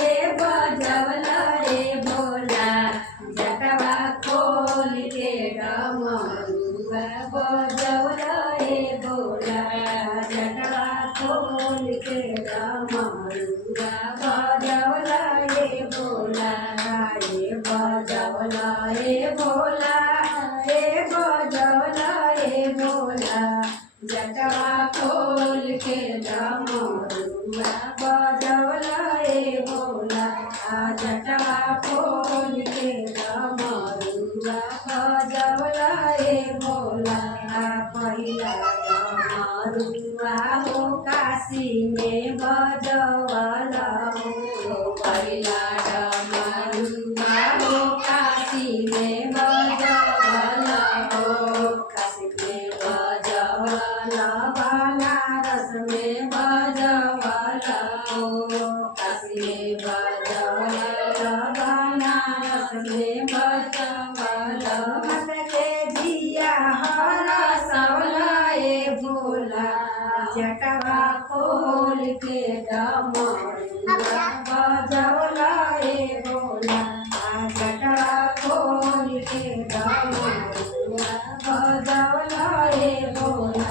ये बजवला रे भोला जटवा खोल के डमरुआ बजवला रे भोला जटवा खोल के डमरुआ बजवला रे भोला ये बजवला रे भोला ये बजवला रे भोला जटवा खोल के डमरुआ बजवला रे भोला जटवा खोल के डमरुआ बजवला रे भोला पहिला डमरुआ हो काशी में बजवला हो पहिला डमरुआ हो काशी में बजवला हो काशी में बजवला बनारस में बजवला हो काशी में बजवला बनारस में बजवला मत के जिया हरा सवला ए भोला जटवा खोल के डमरुआ बजवला ए भोला जटवा खोल के डमरुआ बजवला ए भोला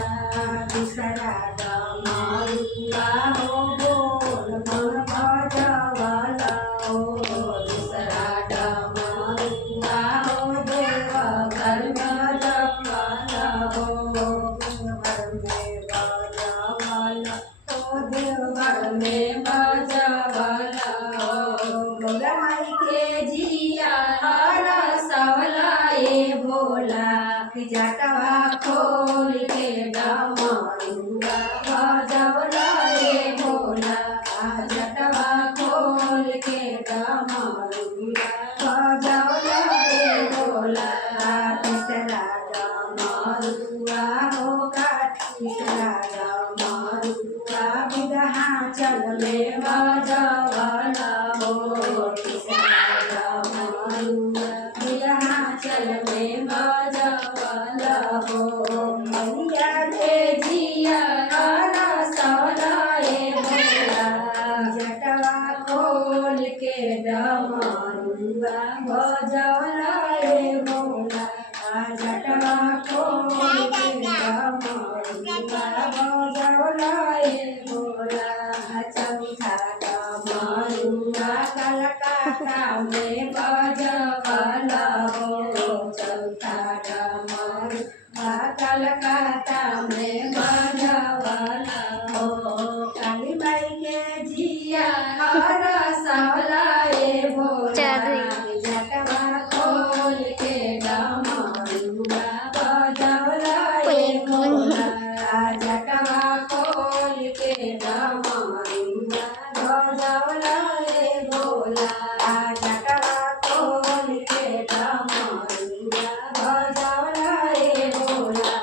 दूसरा डमरुआ हो बोल बोल बजवला हो दूसरा डमरुआ हो देवघर में बजवला हो देवघर में बजवला हो देवघर में बजवला हो गौरा माई के जिया हरा सवला ए भोला जटवा खोल के डमरुआ बजवला रे भोला जटवा खोल के डमरुआ बजवला रे भोला तीसरा डमरुआ हो तीसरा डमरुआ विंध्याचल में बजवला हो तीसरा डमरुआ विंध्याचल में बजवला हो मैया के जिया हरा सवला ए भोला जटवा खोल के डमरुआ बजवला ए भोला जटवा खोल के डमरुआ बजवला ए भोला चौथा डमरुआ कलकत्ता में बजवला हो चौथा डमरुआ कलकत्ता में बजवला हो काली माई के जिया हरा सवला ए भोला जटवा खोल के डमरुआ बजवला ए भोला जटवा खोल के डमरुआ बजवला ए भोला जटवा खोल के डमरुआ बजवला ए भोला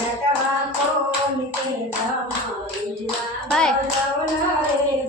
जटवा खोल के डमरुआ बजवला ए